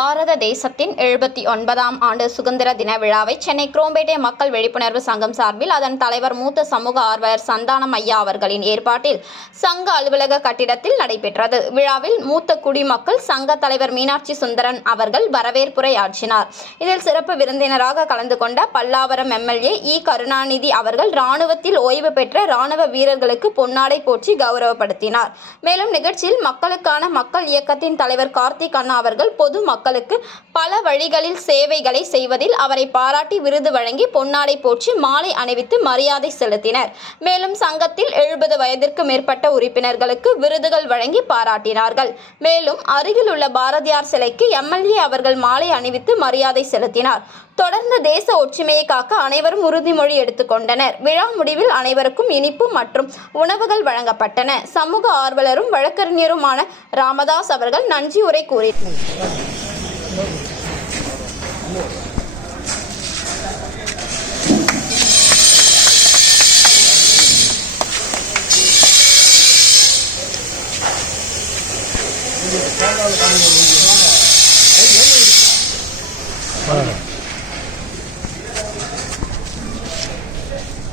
பாரத தேசத்தின் 79ஆம் ஆண்டு சுதந்திர தின விழாவை சென்னை குரோம்பேட்டை மக்கள் விழிப்புணர்வு சங்கம் சார்பில் அதன் தலைவர் மூத்த சமூக ஆர்வலர் சந்தானம் ஐயா அவர்களின் ஏற்பாட்டில் சங்க அலுவலக கட்டிடத்தில் நடைபெற்றது. விழாவில் மூத்த குடிமக்கள் சங்க தலைவர் மீனாட்சி சுந்தரன் அவர்கள் வரவேற்புரை ஆற்றினார். இதில் சிறப்பு விருந்தினராக கலந்து கொண்ட பல்லாவரம் எம்எல்ஏ இ. கருணாநிதி அவர்கள் ராணுவத்தில் ஓய்வு பெற்ற ராணுவ வீரர்களுக்கு பொன்னாடை போற்றி கௌரவப்படுத்தினார். மேலும் நிகழ்ச்சியில் மக்களுக்கான மக்கள் இயக்கத்தின் தலைவர் கார்த்திக் அண்ணா அவர்கள் பொது மக்களுக்கு பல வழிகளில் சேவைகளை செய்வதில் அவரை பாராட்டி விருது வழங்கி பொன்னாடை போற்றி மாலை அணிவித்து மரியாதை செலுத்தினர். மேலும் சங்கத்தில் 70 வயதிற்கு மேற்பட்ட உறுப்பினர்களுக்கு விருதுகள் வழங்கி பாராட்டினார்கள். மேலும் அருகில் உள்ள பாரதியார் சிலைக்கு எம்எல்ஏ அவர்கள் மாலை அணிவித்து மரியாதை செலுத்தினார். தொடர்ந்து தேச ஒற்றுமையை காக்க அனைவரும் உறுதிமொழி எடுத்துக்கொண்டனர். விழா முடிவில் அனைவருக்கும் இனிப்பு மற்றும் உணவுகள் வழங்கப்பட்டன. சமூக ஆர்வலரும் வழக்கறிஞருமான ராமதாஸ் அவர்கள் நன்றி உரை கூறினார்.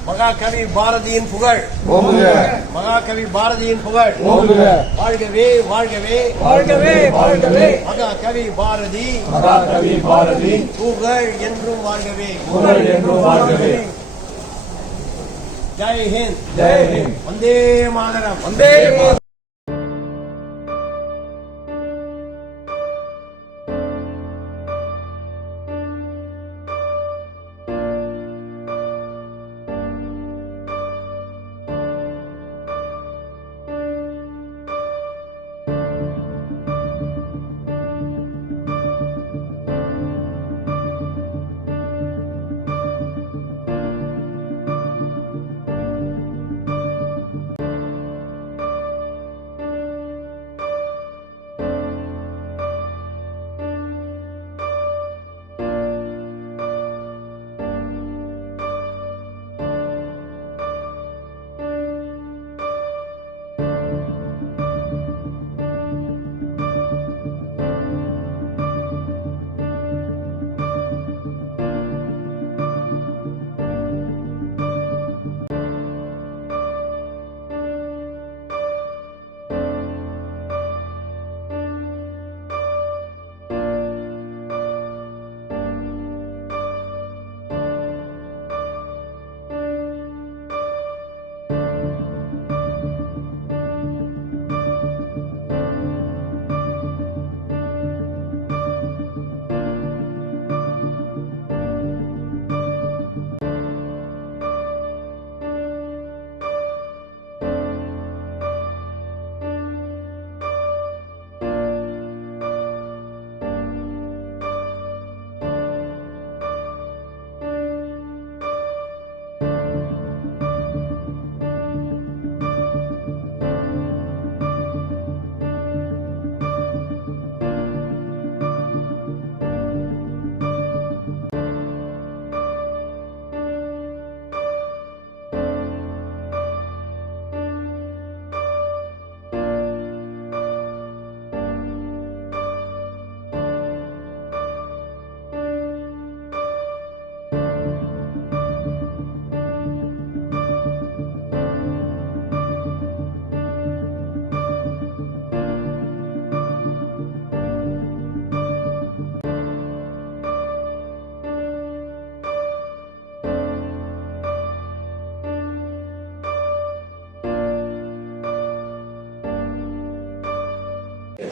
மகாகவி பாரதியின் புகழ், மகாகவி பாரதியின் புகழ் வாழ்கவே வாழ்கவே வாழ்கவே வாழ்கவே. மகாகவி பாரதி, மகாகவி பாரதி புகழ் என்றும் வாழ்கவே, புகழ் என்றும் வாழ்கவே. ஜெய் ஹிந்த், ஜெய் ஹிந்த். வந்தே மாதரம், வந்தே மாதரம்.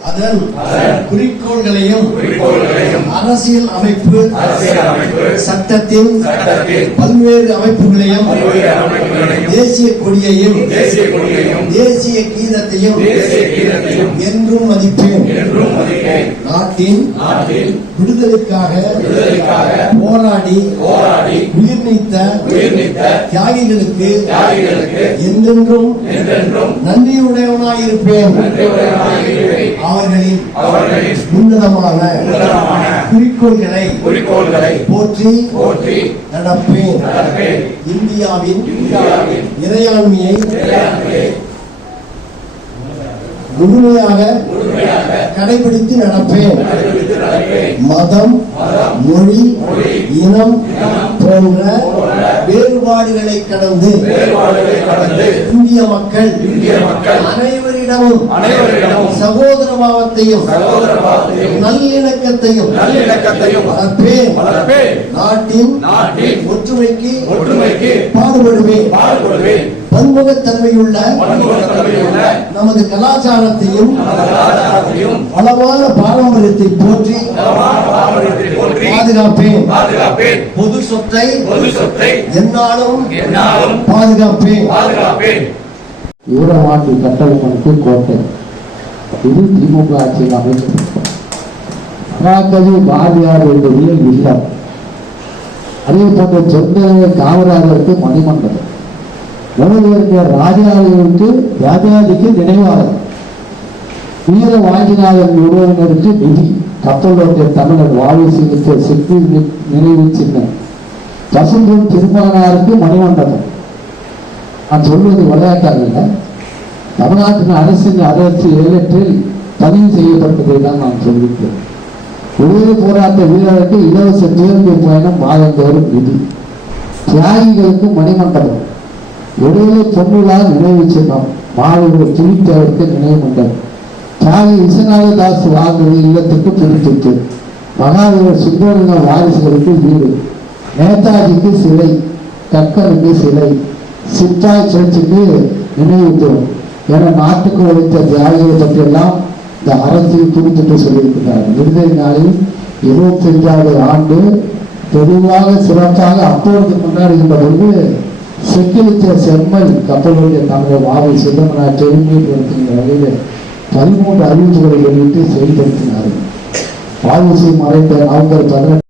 அதன் குறிக்கோள்களையும் அரசியல் அமைப்பு சட்டத்தின் பல்வேறு அமைப்புகளையும் தேசிய கொடியையும் தேசிய கீதத்தையும் என்றும் மதிப்பேன். நாட்டின் விடுதலைக்காக போராடி உயிர் நீத்த தியாகிகளுக்கு என்றென்றும் நன்றியுடையவனாயிருப்பேன். அவர்களின் உன்னதமான குறிக்கோள்களை போற்றி நடப்பேன். இந்தியாவின் இறையாண்மையை முழுமையாக கடைபிடித்து நடப்பேன். மதம், மொழி, இனம் போன்ற வேறுபாடுகளை கடந்து இந்திய மக்கள் அனைவரிடமும் சகோதர பாவத்தையும் நல்லிணக்கத்தையும் வளர்ப்பேன். நாட்டின் ஒற்றுமைக்கு பாடுபடுவேன். பன்முகத்தன்மையுள்ள நமது கலாச்சாரத்தையும் வளமான பாரம்பரியத்தை போற்றி பாதுகாப்பேன். பொது சொத்தை எந்நாளும் பாதுகாப்பேன். வீரவாண்டி கட்டபொம்மனுக்கு கோட்டை. இது திமுக ஆட்சியில் அமைச்சது. மகாகவி பாரதியார் எழுதிய இல்லம். அதே போன்ற சொந்த காமராஜருக்கு மணிமண்டபம். முதலமைச்சர் ராஜாதிக்கு நினைவாளர். வீர வாஞ்சிநாதன் உறவினருக்கு நிதி. கப்பலோட்டிய தமிழர் வாரிசுக்கு சிற்பி நினைவு சின்னம். பசும்பொன் திருமகனாருக்கு மணிமண்டபம். நான் சொல்வது விளையாட்டாக தமிழ்நாட்டின் அரசின் அரசு ஏலத்தில் பதிவு செய்யப்பட்டதை தான் நான் சொல்லியிருக்கிறேன். விடுதலை போராட்ட வீரருக்கு இலவச தேர்வு பயணம் மாதந்தோறும் நிதி. தியாகிகளுக்கு மணிமண்டபம். விடுதலை பொன்னுலா நினைவு சின்னம். மாணவர்கள் துணித்தவருக்கு நினைவு மண்டபம். தியாகி விஸ்வநாததாஸ் வாழ்ந்த இல்லத்துக்கு புதுப்பித்து. மகாவீரர் சுப்பிரமணிய வாரிசுகளுக்கு வீடு. நேதாஜிக்கு சிலை. கக்கனுக்கு சிலை. சிப்பாய் சேர்த்துக்கு நினைவுத்தோம் என நாட்டுக்கு உழைத்த தியாகிகளை பற்றியெல்லாம் இந்த அரசியல் குறிப்பிட்டு சொல்லியிருக்கிறார். விடுதலை நாளில் 25வது ஆண்டு பொதுவாக சிறப்பாக அப்பொழுது கொண்டாடுகின்ற பொழுது செக்கிலித்த செம்மல் கப்பலுடைய தமிழர் வாவை சுந்தரனார் பெருமைப்படுத்துகின்ற வகையில் 13 அறிவிப்புகளை வெளியிட்டு செயல்படுத்தினார்கள். வாவுசி மறைந்த நவம்பர் 18